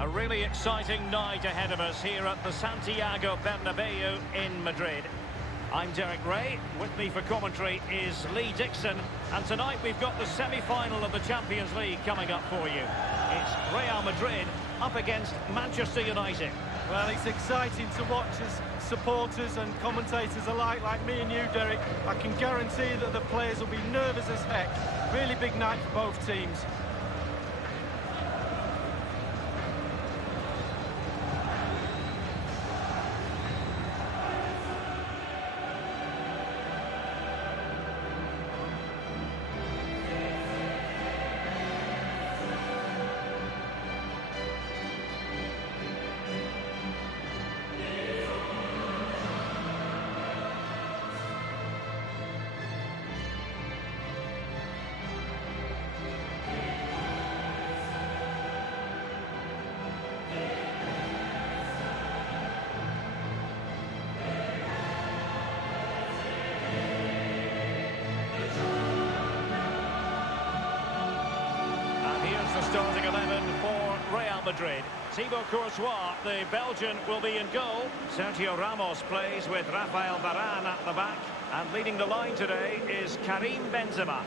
A really exciting night ahead of us here at the Santiago Bernabeu in Madrid. I'm Derek Ray. With me for commentary is Lee Dixon. And tonight we've got the semi-final of the Champions League coming up for you. It's Real Madrid up against Manchester United. Well, it's exciting to watch as supporters and commentators alike, like me and you, Derek. I can guarantee that the players will be nervous as heck. Really big night for both teams. The starting 11 for Real Madrid. Thibaut Courtois, the Belgian, will be in goal. Sergio Ramos plays with Rafael Varane at the back. And leading the line today is Karim Benzema.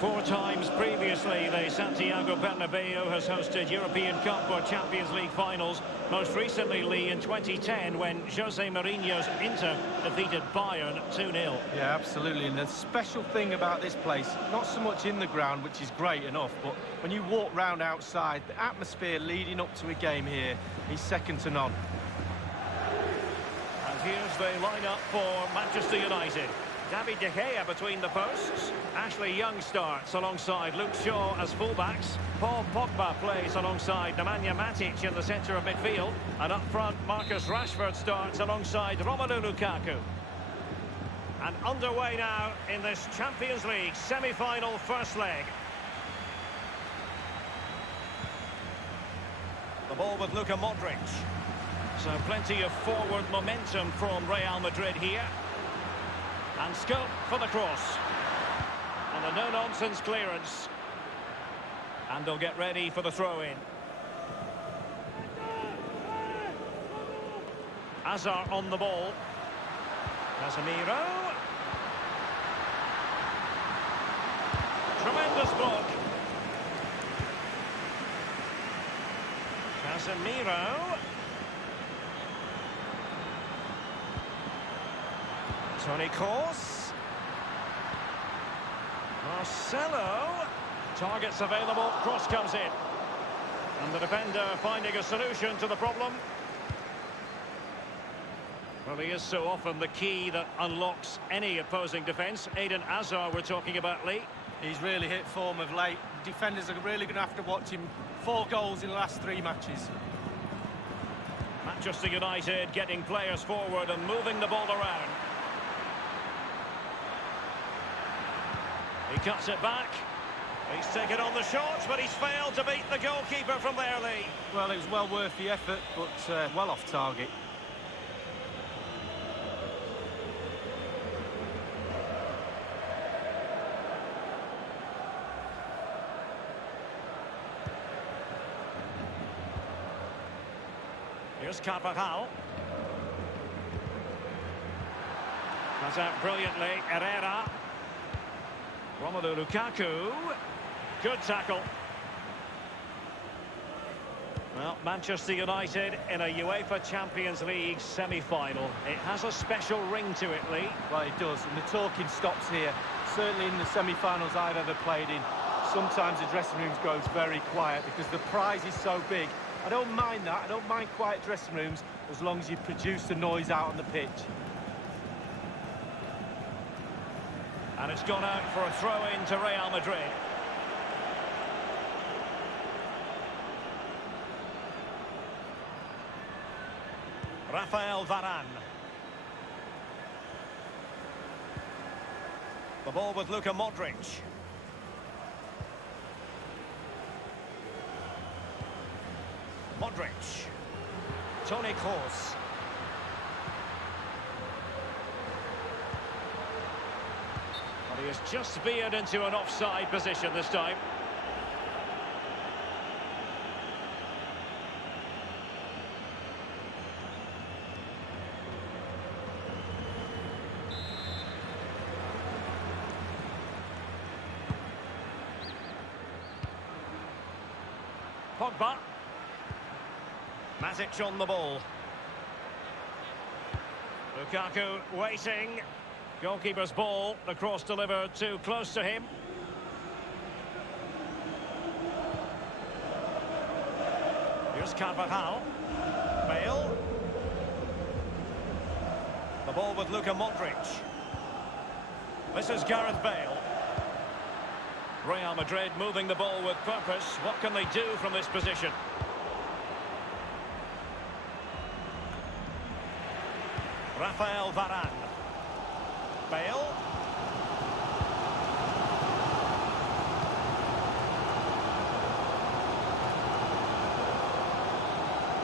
4 times previously, the Santiago Bernabeu has hosted European Cup or Champions League finals. Most recently, Lee, in 2010, when Jose Mourinho's Inter defeated Bayern 2-0. Yeah, absolutely. And the special thing about this place, not so much in the ground, which is great enough, but when you walk round outside, the atmosphere leading up to a game here is second to none. And here's the lineup for Manchester United. David De Gea between the posts. Ashley Young starts alongside Luke Shaw as fullbacks. Paul Pogba plays alongside Nemanja Matic in the centre of midfield. And up front, Marcus Rashford starts alongside Romelu Lukaku. And underway now in this Champions League semi-final first leg. The ball with Luka Modric. So plenty of forward momentum from Real Madrid here. And scope for the cross. And a no-nonsense clearance. And they'll get ready for the throw-in. Hazard on the ball. Casemiro. Tremendous block. Casemiro. Toni Kroos. Marcelo. Targets available, cross comes in. And the defender finding a solution to the problem. Well, he is so often the key that unlocks any opposing defence. Eden Hazard we're talking about, Lee. He's really hit form of late. Defenders are really going to have to watch him. 4 goals in the last 3 matches. Manchester United getting players forward and moving the ball around. He cuts it back. He's taken on the shots, but he's failed to beat the goalkeeper from there, Lee. Well, it was well worth the effort, but well off target. Here's Carvajal. Comes out brilliantly, Herrera. Romelu Lukaku. Good tackle. Well, Manchester United in a UEFA Champions League semi-final. It has a special ring to it, Lee. Well, it does, and the talking stops here. Certainly in the semi-finals I've ever played in, sometimes the dressing rooms goes very quiet because the prize is so big. I don't mind that. I don't mind quiet dressing rooms as long as you produce the noise out on the pitch. And it's gone out for a throw-in to Real Madrid. Rafael Varane. The ball with Luka Modric. Modric. Toni Kroos. He has just veered into an offside position this time. Pogba. Matic on the ball. Lukaku waiting. Goalkeeper's ball. The cross delivered too close to him. Here's Carvajal. Bale. The ball with Luka Modric. This is Gareth Bale. Real Madrid moving the ball with purpose. What can they do from this position? Rafael Varane. Bale.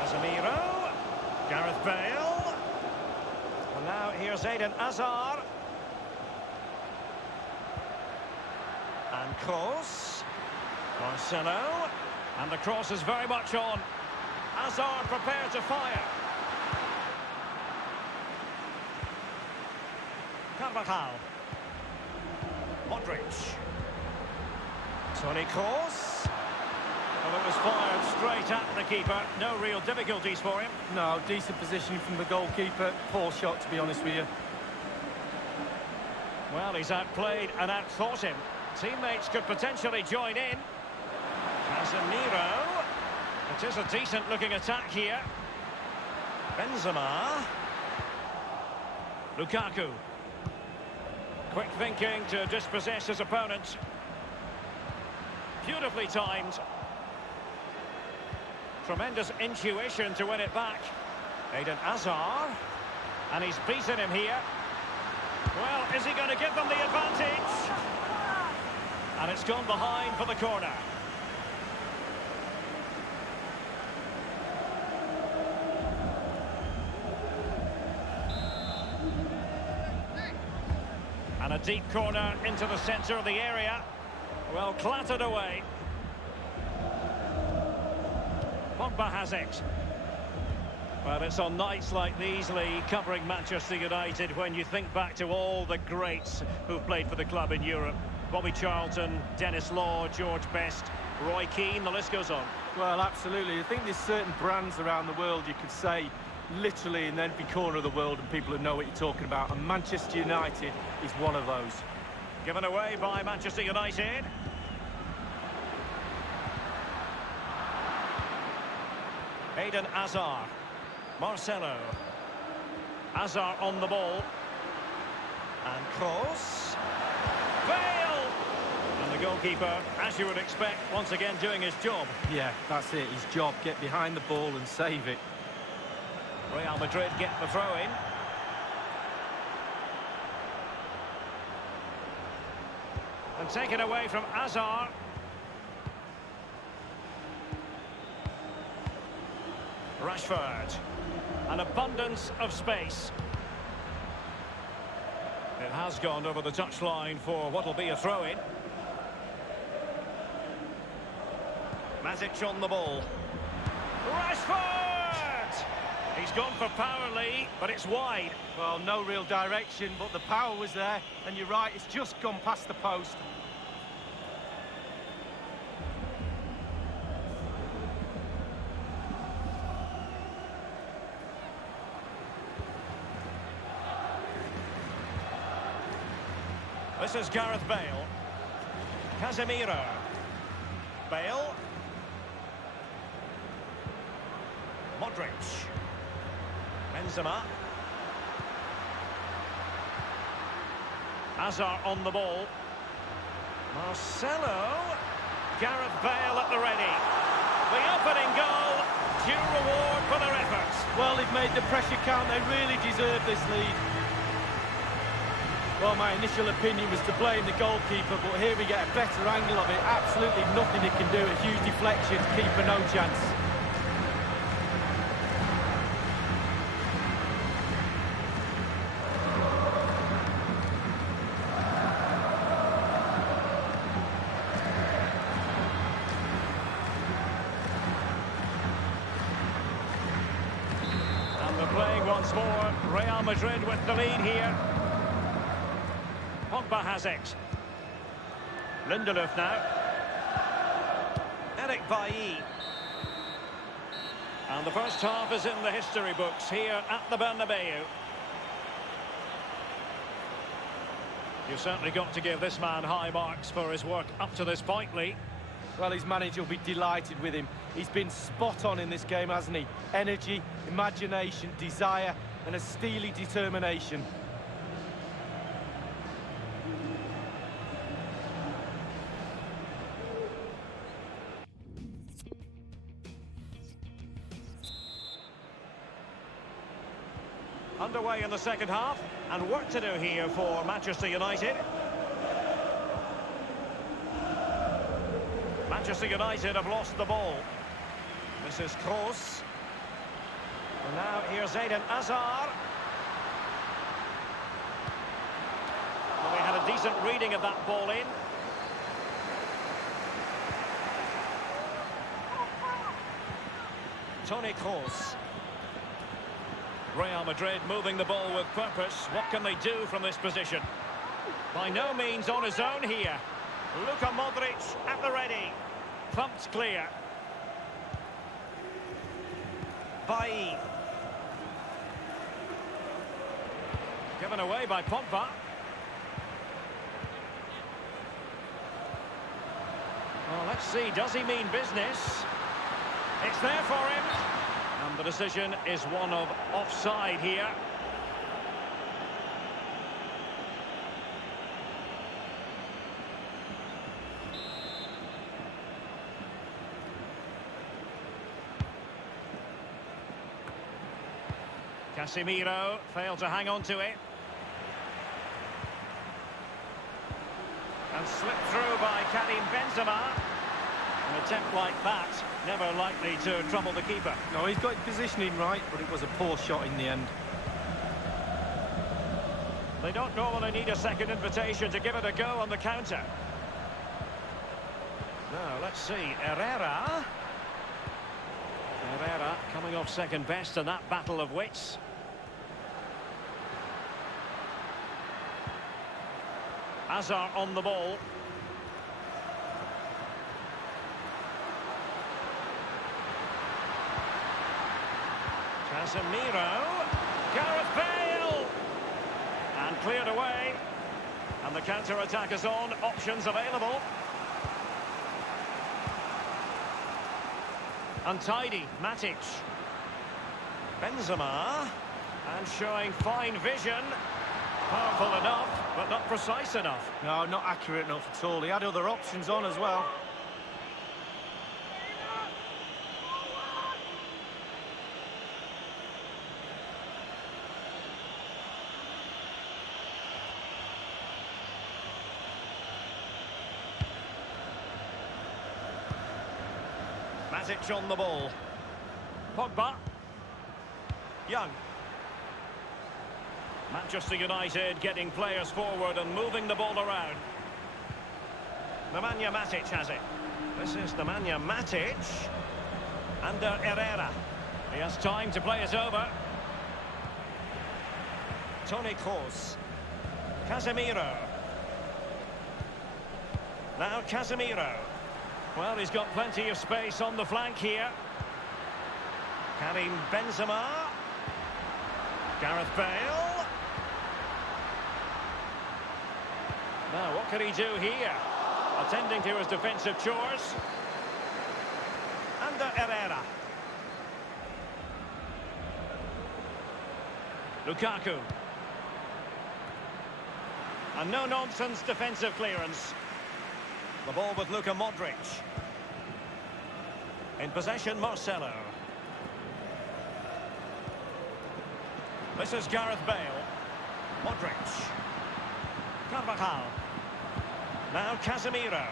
Casemiro. Gareth Bale. And now here's Eden Hazard. And Kroos. Marcelo. And the cross is very much on. Hazard prepared to fire. Carvajal. Modric. Toni Kroos. Well, it was fired straight at the keeper. No real difficulties for him. No, decent positioning from the goalkeeper. Poor shot, to be honest with you. Well, he's outplayed and outthought him. Teammates could potentially join in. Casemiro. It is a decent-looking attack here. Benzema. Lukaku. Quick thinking to dispossess his opponent. Beautifully timed. Tremendous intuition to win it back. Eden Hazard. And he's beaten him here. Well, is he going to give them the advantage? And it's gone behind for the corner. And a deep corner into the centre of the area. Well, clattered away. Pogba has it. Well, it's on nights like these, Lee, covering Manchester United, when you think back to all the greats who've played for the club in Europe. Bobby Charlton, Dennis Law, George Best, Roy Keane, the list goes on. Well, absolutely. I think there's certain brands around the world you could say literally in every corner of the world and people would know what you're talking about. And Manchester United is one of those. Given away by Manchester United. Eden Hazard. Marcelo. Hazard on the ball. And Kroos. Bale! And the goalkeeper, as you would expect, once again doing his job. Yeah, that's it. His job. Get behind the ball and save it. Real Madrid get the throw-in. And taken away from Hazard. Rashford. An abundance of space. It has gone over the touchline for what will be a throw-in. Matic on the ball. Rashford! He's gone for power, Lee, but it's wide. Well, no real direction, but the power was there. And you're right, it's just gone past the post. This is Gareth Bale. Casemiro. Bale. Modric. Benzema. Hazard on the ball. Marcelo. Gareth Bale at the ready. The opening goal. Due reward for their efforts. Well, they've made the pressure count. They really deserve this lead. Well, my initial opinion was to blame the goalkeeper, but here we get a better angle of it. Absolutely nothing he can do. A huge deflection. Keeper no chance. once more. Real Madrid with the lead here. Pogba has it. Lindelof now. Eric Bailly. And the first half is in the history books here at the Bernabeu. You've certainly got to give this man high marks for his work up to this point, Lee. Well, his manager will be delighted with him. He's been spot on in this game, hasn't he? Energy, imagination, desire, and a steely determination. Underway in the second half, and work to do here for Manchester United. Manchester United have lost the ball. This is Kroos. And now here's Eden Hazard. Well, they had a decent reading of that ball in. Toni Kroos. Real Madrid moving the ball with purpose. What can they do from this position? By no means on his own here. Luka Modric at the ready. Thumped clear. Bailly. Given away by Pogba. Well, let's see. Does he mean business? It's there for him. And the decision is one of offside here. Casemiro failed to hang on to it. And slipped through by Karim Benzema. An attempt like that, never likely to trouble the keeper. No, he's got his positioning right, but it was a poor shot in the end. They don't normally need a second invitation to give it a go on the counter. Now, let's see. Herrera coming off second best in that battle of wits. Hazard on the ball. Casemiro. Gareth Bale. And cleared away. And the counter-attack is on. Options available. Untidy. Matic. Benzema. And showing fine vision. Powerful enough, but not precise enough. No, not accurate enough at all. He had other options on as well. Matic on the ball. Pogba. Young. Manchester United getting players forward and moving the ball around. Nemanja Matic has it. This is Nemanja Matic. Under Herrera. He has time to play it over. Toni Kroos. Casemiro. Now Casemiro. Well, he's got plenty of space on the flank here. Karim Benzema. Gareth Bale. Now, what can he do here? Attending to his defensive chores. Under Herrera. Lukaku. A no-nonsense defensive clearance. The ball with Luka Modric. In possession, Marcelo. This is Gareth Bale. Modric. Carvajal. Now Casemiro.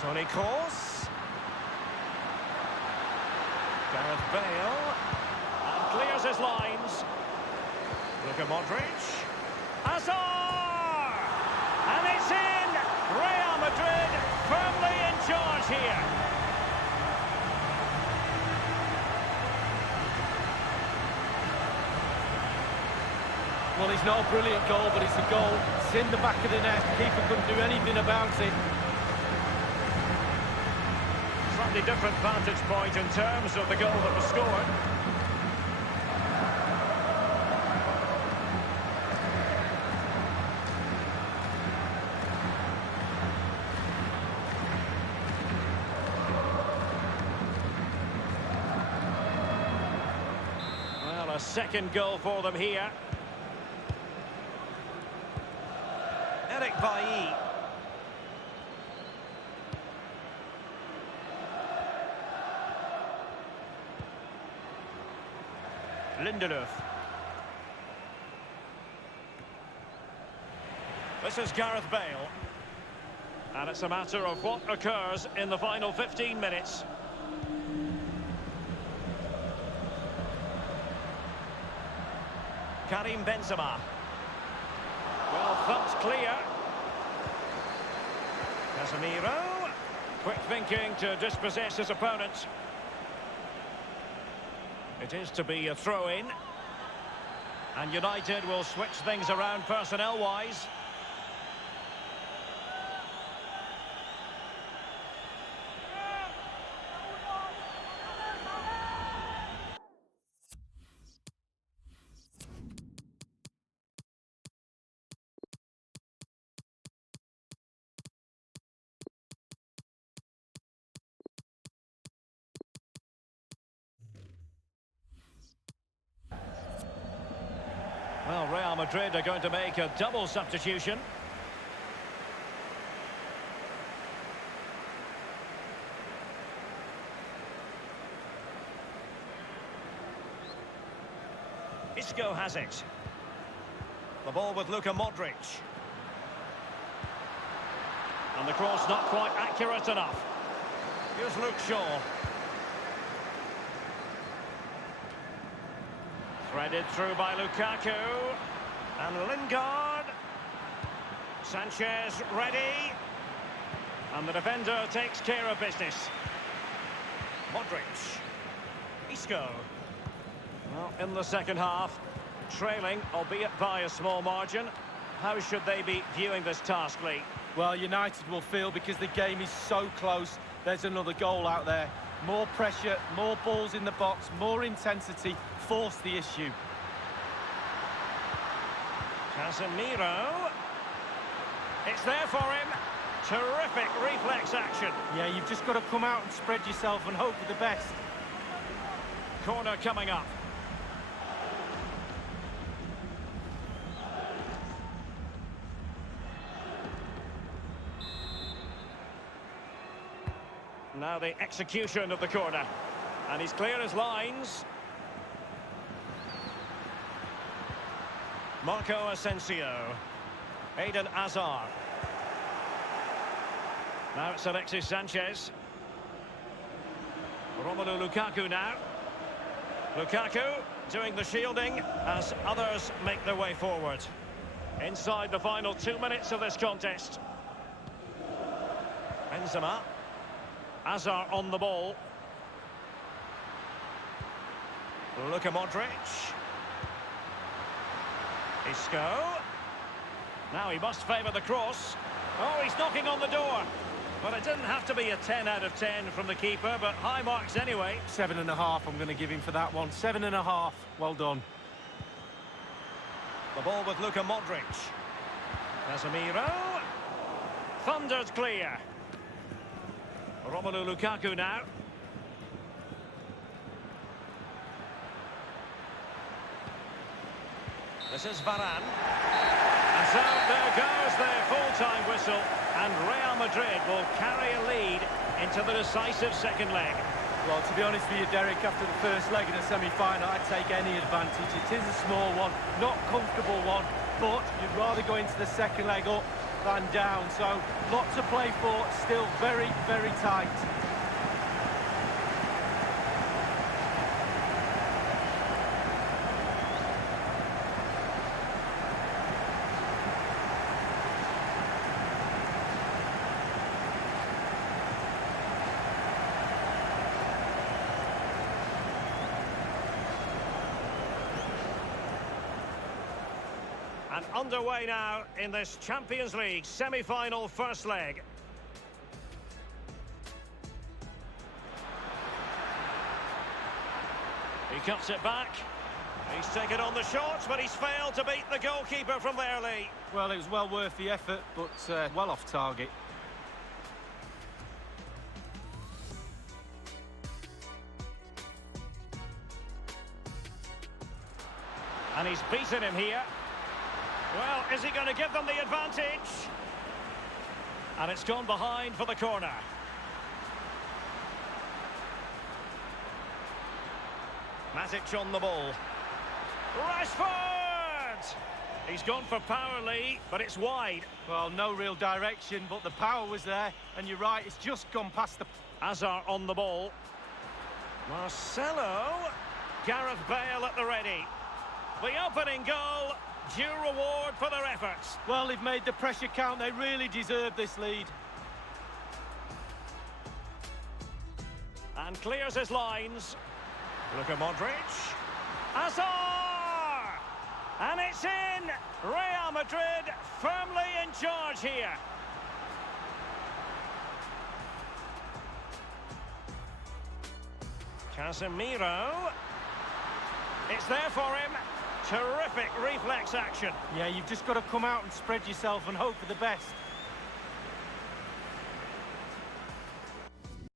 Toni Kroos. Gareth Bale. And clears his lines. Luka Modric. Hazard! And it's in! Real Madrid firmly in charge here. Well, it's not a brilliant goal, but it's a goal. It's in the back of the net. Keeper couldn't do anything about it. Slightly different vantage point in terms of the goal that was scored. Well, a second goal for them here. Eric Bailly. Lindelöf. This is Gareth Bale. And it's a matter of what occurs in the final 15 minutes. Karim Benzema. Well thumped clear. Casemiro. Quick thinking to dispossess his opponent. It is to be a throw-in. And United will switch things around personnel-wise. Well, Real Madrid are going to make a double substitution. Isco has it. The ball with Luka Modric. And the cross not quite accurate enough. Here's Luke Shaw. Threaded through by Lukaku. And Lingard. Sanchez ready. And the defender takes care of business. Modric. Isco. Well, in the second half, trailing, albeit by a small margin. How should they be viewing this task, Lee? Well, United will feel because the game is so close. There's another goal out there. More pressure, more balls in the box, more intensity. Force the issue. Casemiro. It's there for him. Terrific reflex action. Yeah, you've just got to come out and spread yourself and hope for the best. Corner coming up. Now the execution of the corner. And he's clear his lines. Marco Asensio. Eden Hazard. Now it's Alexis Sanchez. Romelu Lukaku now. Lukaku doing the shielding as others make their way forward. Inside the final 2 minutes of this contest. Benzema. Hazard on the ball. Luka Modric. Isco. Now he must favour the cross. Oh, he's knocking on the door. Well, it didn't have to be a 10 out of 10 from the keeper, but high marks anyway. 7.5 I'm going to give him for that one. 7.5. Well done. The ball with Luka Modric. Casemiro. Thundered clear. Romelu Lukaku now. This is Varane. And so there goes their full-time whistle, and Real Madrid will carry a lead into the decisive second leg. Well, to be honest with you, Derek, after the first leg in a semi-final, I'd take any advantage. It is a small one, not comfortable one, but you'd rather go into the second leg up than down. So, lots to play for, still very, very tight. And underway now in this Champions League semi-final first leg. He cuts it back. He's taken on the shots, but he's failed to beat the goalkeeper from there, Lee. Well, it was well worth the effort, but well off target. And he's beaten him here. Well, is he going to give them the advantage? And it's gone behind for the corner. Matic on the ball. Rashford! He's gone for power, Lee, but it's wide. Well, no real direction, but the power was there. And you're right, it's just gone past the... Hazard on the ball. Marcelo. Gareth Bale at the ready. The opening goal, due reward for their efforts. Well, they've made the pressure count. They really deserve this lead. And clears his lines. Luka Modric. Hazard! And it's in! Real Madrid firmly in charge here. Casemiro. It's there for him. Terrific reflex action. Yeah, you've just got to come out and spread yourself and hope for the best.